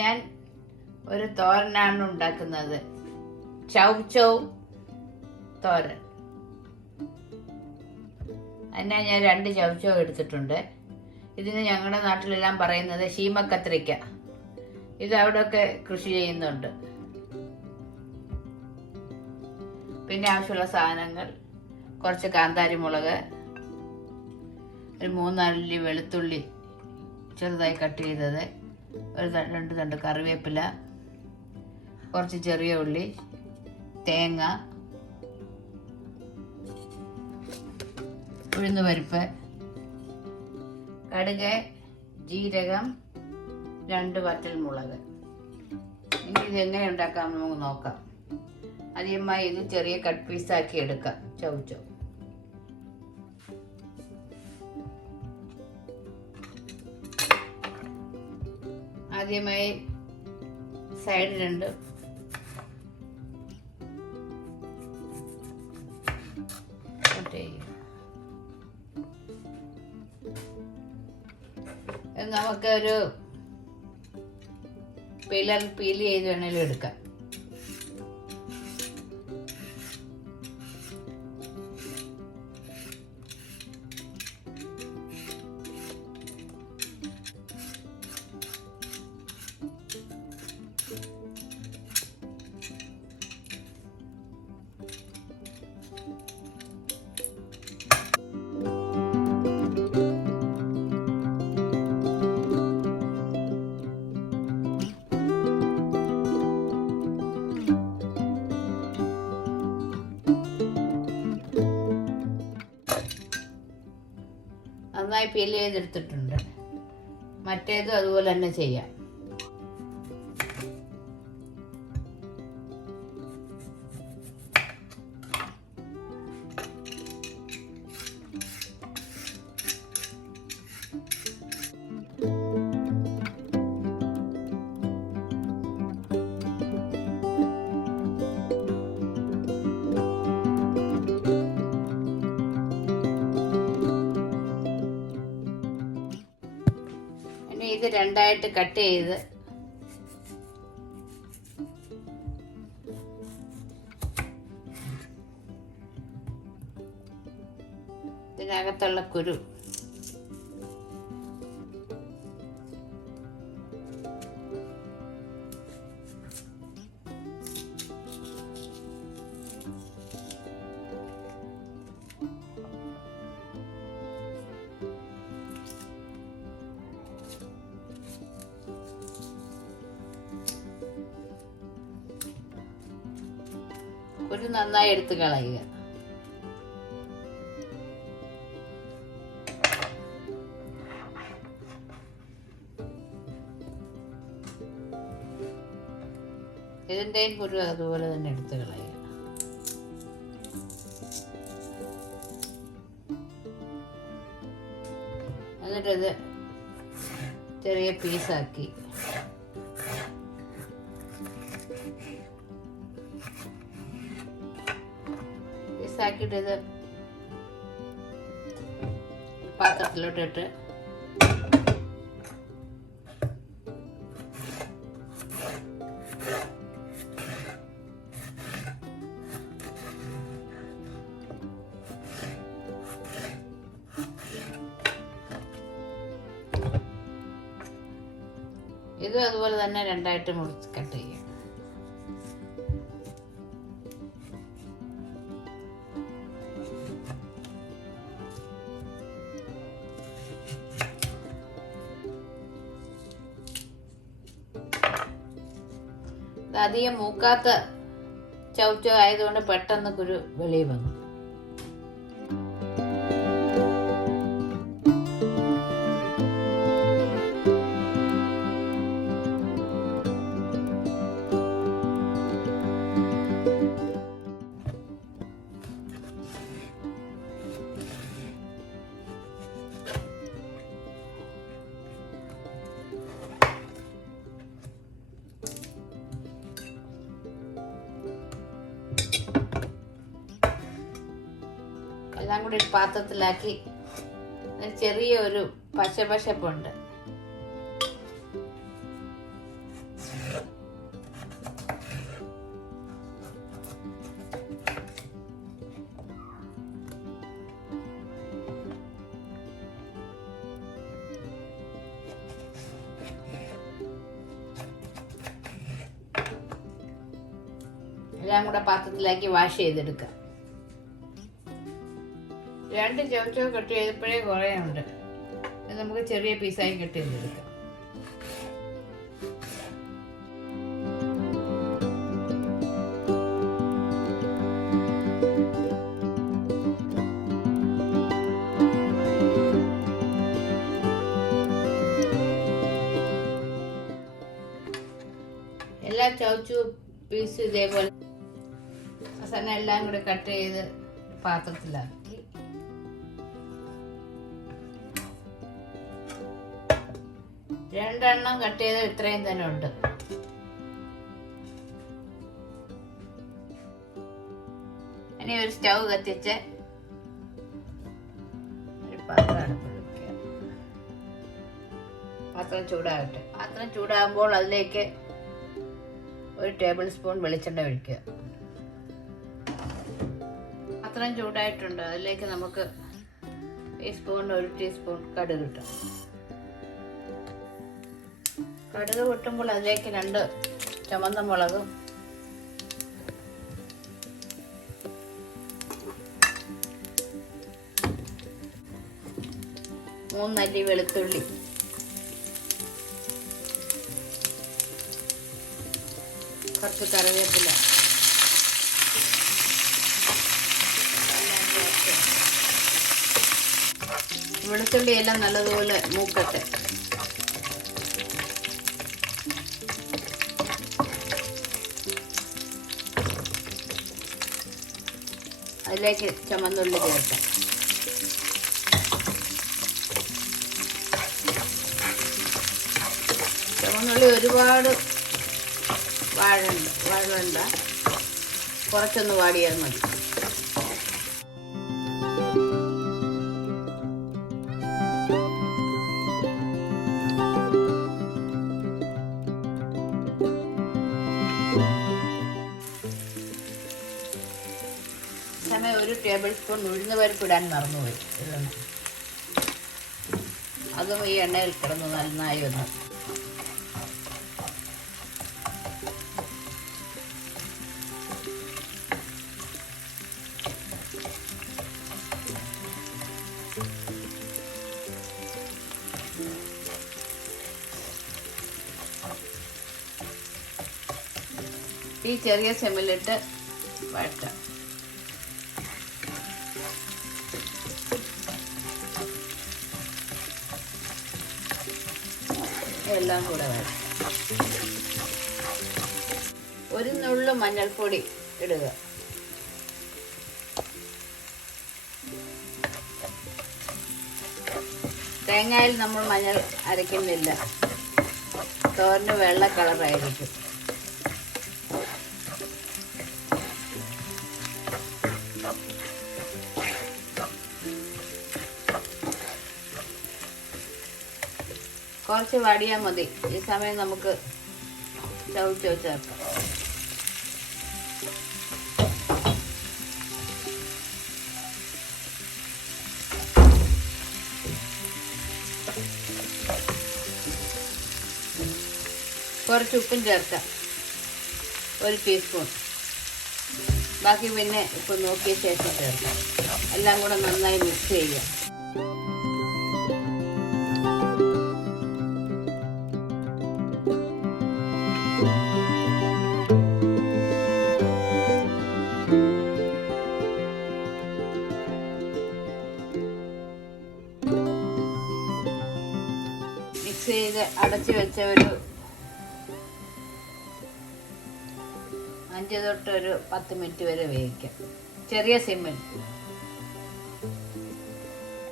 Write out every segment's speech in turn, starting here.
ഞാൻ ഒരു തോരനാണ് ഉണ്ടാക്കുന്നത്. ചൗ തോരൻ. അതിനാ ഞാൻ 2 ചൗ എടുത്തിട്ടുണ്ട്. ഇതിന് ഞങ്ങളുടെ നാട്ടിലെല്ലാം പറയുന്നത് ശീമക്കത്രിക്ക. ഇത് അവിടെയൊക്കെ കൃഷി ചെയ്യുന്നുണ്ട്. പിന്നെ ആവശ്യമുള്ള സാധനങ്ങൾ: കുറച്ച് കാന്താരി മുളക്, ഒരു 3-4 അല്ലി വെളുത്തുള്ളി ചെറുതായി കട്ട് ചെയ്തത്, ഒരു 2 തണ്ട് കറിവേപ്പില, കുറച്ച് ചെറിയ ഉള്ളി, തേങ്ങ, ഉഴുന്നുപരിപ്പ്, കടുക്, ജീരകം, 2 വറ്റൽമുളക്. ഇനി ഇത് എങ്ങനെ ഉണ്ടാക്കാം നമുക്ക് നോക്കാം. ആദ്യമായി ഇത് ചെറിയ കട്ട് പീസാക്കി എടുക്കാം. ചൗ ആദ്യമായി സൈഡ് 2 കട്ട് ചെയ്യും. നമുക്കൊരു പീൽ ചെയ്ത് വേണേലും എടുക്കാം. നന്നായി പീൽ ചെയ്തെടുത്തിട്ടുണ്ട്. മറ്റേതും അതുപോലെ തന്നെ ചെയ്യാം. ഇത് 2ആയിട്ട് കട്ട് ചെയ്ത് ഇതിനകത്തുള്ള കുരു നന്നായി എടുത്ത് കളയുക. ഇതിൻ്റെയും കുരു അതുപോലെ തന്നെ എടുത്ത് കളയുക. എന്നിട്ടത് ചെറിയ പീസാക്കി ഇത് പാത്രത്തിലോട്ടിട്ട് ഇതും അതുപോലെ തന്നെ 2ആയിട്ട് മുറിച്ച് കട്ട് ചെയ്യാം. അധികം മൂക്കാത്ത ചൗ ആയതുകൊണ്ട് പെട്ടെന്ന് കുരു വെളിയിൽ വന്നു. എല്ലാം കൂടി ഒരു പാത്രത്തിലാക്കി ചെറിയൊരു പശപ്പുണ്ട്. എല്ലാം കൂടെ പാത്രത്തിലാക്കി വാഷ് ചെയ്തെടുക്കാം. 2 ചവച്ചോ കട്ട് ചെയ്തപ്പോഴേ കുറേ ഉണ്ട്. ഇത് നമുക്ക് ചെറിയ പീസായി കട്ട് ചെയ്തെടുക്കാം. എല്ലാ ചവച്ചു പീസ് ഇതേപോലെ അവസാനം എല്ലാം കൂടെ കട്ട് ചെയ്ത് പാത്രത്തിലാക്കി രണ്ടെണ്ണം കട്ട് ചെയ്ത് ഇത്രയും തന്നെ ഉണ്ട്. ഇനി ഒരു സ്റ്റൗ കത്തിച്ച് ഒരു പാത്രം അടുപ്പിൽ വെക്കുക. പാത്രം ചൂടാകട്ടെ. പാത്രം ചൂടാകുമ്പോൾ അതിലേക്ക് 1 ടേബിൾ സ്പൂൺ വെളിച്ചെണ്ണ ഒഴിക്കുക. പാത്രം ചൂടായിട്ടുണ്ട്. അതിലേക്ക് നമുക്ക് ഈ സ്പൂണിന് 1 ടീസ്പൂൺ കടുക് ഇട്ടാം. കടുക് പൊട്ടുമ്പോൾ അതിലേക്ക് 2 ചുവന്ന മുളകും 3 അല്ലി വെളുത്തുള്ളി, കുറച്ച് കറിവേപ്പില, വെളുത്തുള്ളി എല്ലാം നല്ലതുപോലെ മൂക്കട്ടെ. അതിലേക്ക് ചുമന്നുള്ളി ചേർക്കാം. ചുമന്നുള്ളി ഒരുപാട് വാഴണ്ട, കുറച്ചൊന്ന് വാടിയാൽ മതി. സമയം 1 ടേബിൾ സ്പൂൺ ഉഴുന്ന് പരിപ്പ് ഇടാൻ മറന്നുപോയി. അതും ഈ എണ്ണയിൽ കിടന്ന് നന്നായി ഒന്ന് ഈ ചെറിയ ചെമ്മിലിട്ട് വഴറ്റാം. എല്ലാം കൂടെ വഴറ്റാം. 1 നുള്ളു മഞ്ഞൾപ്പൊടി ഇടുക. തേങ്ങയിൽ നമ്മൾ മഞ്ഞൾ അരയ്ക്കുന്നില്ല. തോരന് വെള്ള കളറായിരിക്കും. കുറച്ച് വാടിയാൽ മതി. ഈ സമയം നമുക്ക് ചവച്ചോ ചേർക്കാം. കുറച്ച് ഉപ്പും ചേർക്കാം, 1 ടീസ്പൂൺ. ബാക്കി പിന്നെ ഇപ്പം നോക്കിയ ശേഷം ചേർക്കാം. എല്ലാം കൂടെ നന്നായി മിക്സ് ചെയ്യാം. മിക്സ് ചെയ്ത് അടച്ചു വെച്ച ഒരു 5 തൊട്ട് ഒരു 10 മിനിറ്റ് വരെ വേവിക്കാം, ചെറിയ സിമ്മിൽ.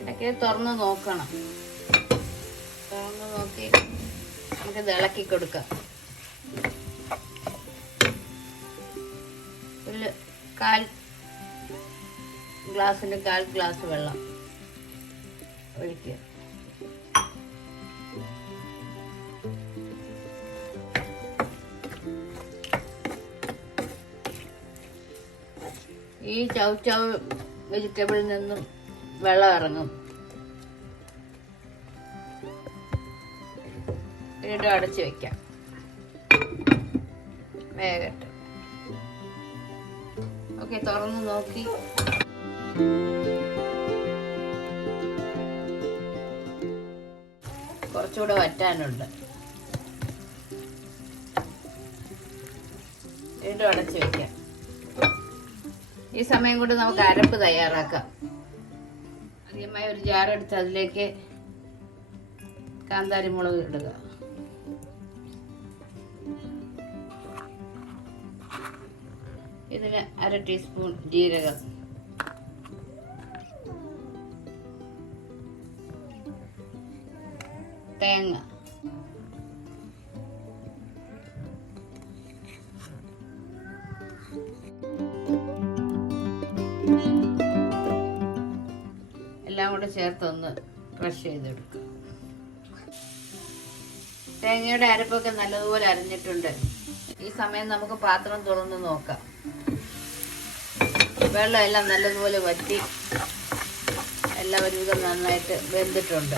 ഇടയ്ക്ക് തുറന്ന് നോക്കണം. തുറന്ന് നോക്കി നമുക്ക് ഇളക്കി കൊടുക്കാം. ഒരു 1/4 ഗ്ലാസ്സിന് 1/4 ഗ്ലാസ് വെള്ളം ഒഴിക്കുക. ഈ ചവച്ചവ് വെജിറ്റബിളിൽ നിന്നും വെള്ളം ഇറങ്ങും. വീണ്ടും അടച്ചു വയ്ക്കാം, വേഗട്ടെ. ഓക്കെ, തുറന്ന് നോക്കി. കുറച്ചുകൂടെ വറ്റാനുണ്ട്. വീണ്ടും അടച്ചു വെക്കാം. ഈ സമയം കൊണ്ട് നമുക്ക് അരപ്പ് തയ്യാറാക്കാം. ആദ്യമായി ഒരു ജാറെടുത്ത് അതിലേക്ക് കാന്താരി മുളക് ഇടുക. ഇതിന് 1/2 ടീസ്പൂൺ ജീരകം, തേങ്ങ, എല്ലാം കൂടെ ചേർത്തൊന്ന് ക്രഷ് ചെയ്തെടുക്കുക. തേങ്ങയുടെ അരപ്പൊക്കെ നല്ലതുപോലെ അരഞ്ഞിട്ടുണ്ട്. ഈ സമയം നമുക്ക് പാത്രം തുറന്ന് നോക്കാം. വെള്ളം എല്ലാം നല്ലതുപോലെ വറ്റി എല്ലാം ഒരുവിധം നന്നായിട്ട് വെന്തിട്ടുണ്ട്.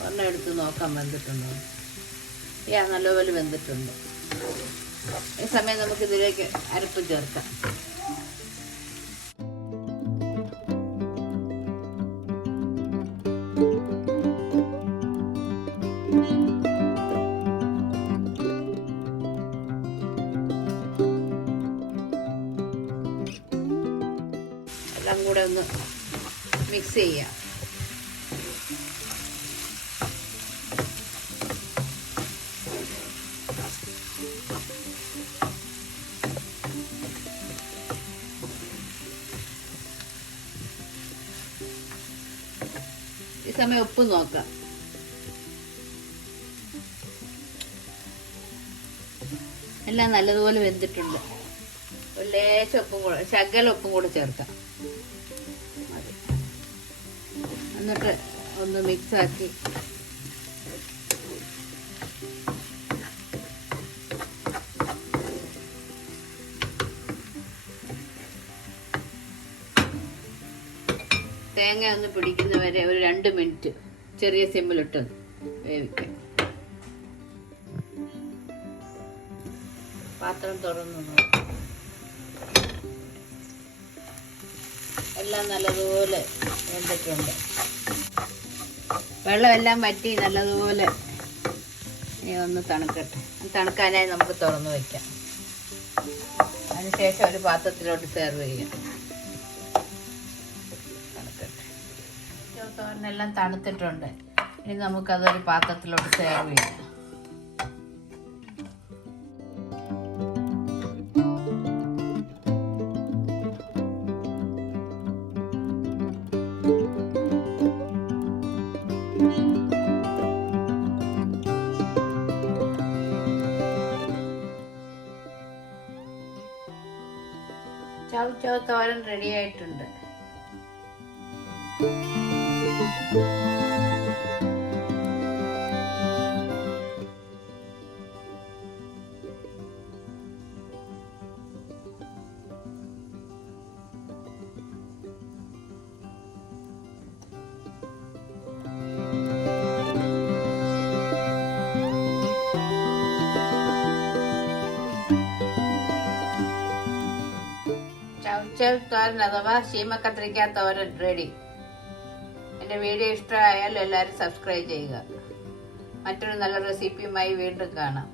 ഒരെണ്ണം എടുത്ത് നോക്കാം വെന്തിട്ടുണ്ടോ. നല്ലപോലെ വെന്തിട്ടുണ്ട്. ഈ സമയം നമുക്ക് ഇതിലേക്ക് അരപ്പ് ചേർക്കാം. എല്ലാം കൂടെ ഒന്ന് മിക്സ് ചെയ്യാം. ഈ സമയം ഉപ്പ് നോക്കാം. എല്ലാം നല്ലതുപോലെ വെന്തിട്ടുണ്ട്. ഒരു ലേശം ഉപ്പും കൂടെ, ശകലം ഉപ്പും കൂടെ ചേർക്കാം. എന്നിട്ട് ഒന്ന് മിക്സാക്കി തേങ്ങ ഒന്ന് പിടിക്കുന്നവരെ ഒരു 2 മിനിറ്റ് ചെറിയ സിമ്മിലിട്ട് വേവിക്കാം. പാത്രം തുറന്നു നോക്കാം. എല്ലാം നല്ലതുപോലെ വെന്തിട്ടുണ്ട്. വെള്ളമെല്ലാം വറ്റി നല്ലതുപോലെ ഒന്ന് തണുക്കട്ടെ. തണുക്കാനായി നമുക്ക് തുറന്നു വയ്ക്കാം. അതിനുശേഷം ഒരു പാത്രത്തിലോട്ട് സെർവ് ചെയ്യാം. തോരനെല്ലാം തണുത്തിട്ടുണ്ട്. ഇനി നമുക്കതൊരു പാത്രത്തിലോട്ട് സെർവ് ചെയ്യാം. ചവ തോരൻ റെഡി ആയിട്ടുണ്ട്. ചവച്ചവ് തോരൻ അഥവാ ശീമക്കത്രിക്ക തോരൻ റെഡി. എൻ്റെ വീഡിയോ ഇഷ്ടമായാൽ എല്ലാവരും സബ്സ്ക്രൈബ് ചെയ്യുക. മറ്റൊരു നല്ല റെസിപ്പിയുമായി വീണ്ടും കാണാം.